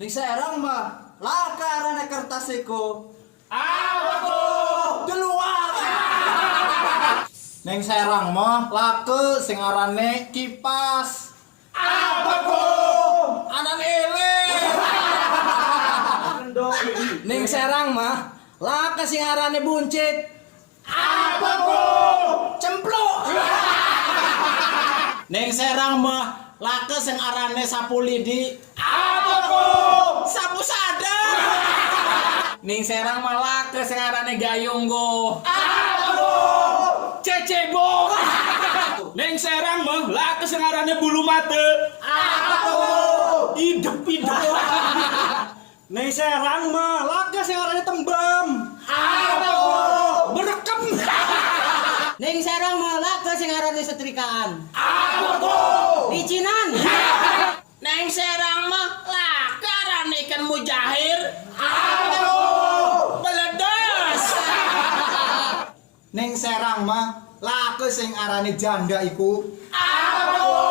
Ning Serang mah lakarane kertas iku. Apa ku? Keluar. Ning Serang mah lake sing arane kipas. Apa ku? Anan eling. Ning Serang mah lake sing arane buncit. Apa ku? Cempluk. Ning Serang mah lake sing arane sapu lidi. Apa ku? Sapu sadar. Ning Serang mah lake sing arane gayung go. Apa ku? Cecebong. Ning Serang mah lake sing arane bulu mate. Apa tuh? Idep-idep. Ning Serang mah lake sing arane tembam. Apa ku? Berekem. Ning Serang mah lake sing arane setrikaan. Apa ku? Licinan. Ning Serang mah lake arane ikan mujahir. Apa ku? Meledos. Ning Serang mah lake sing arane janda iku. Apa ku?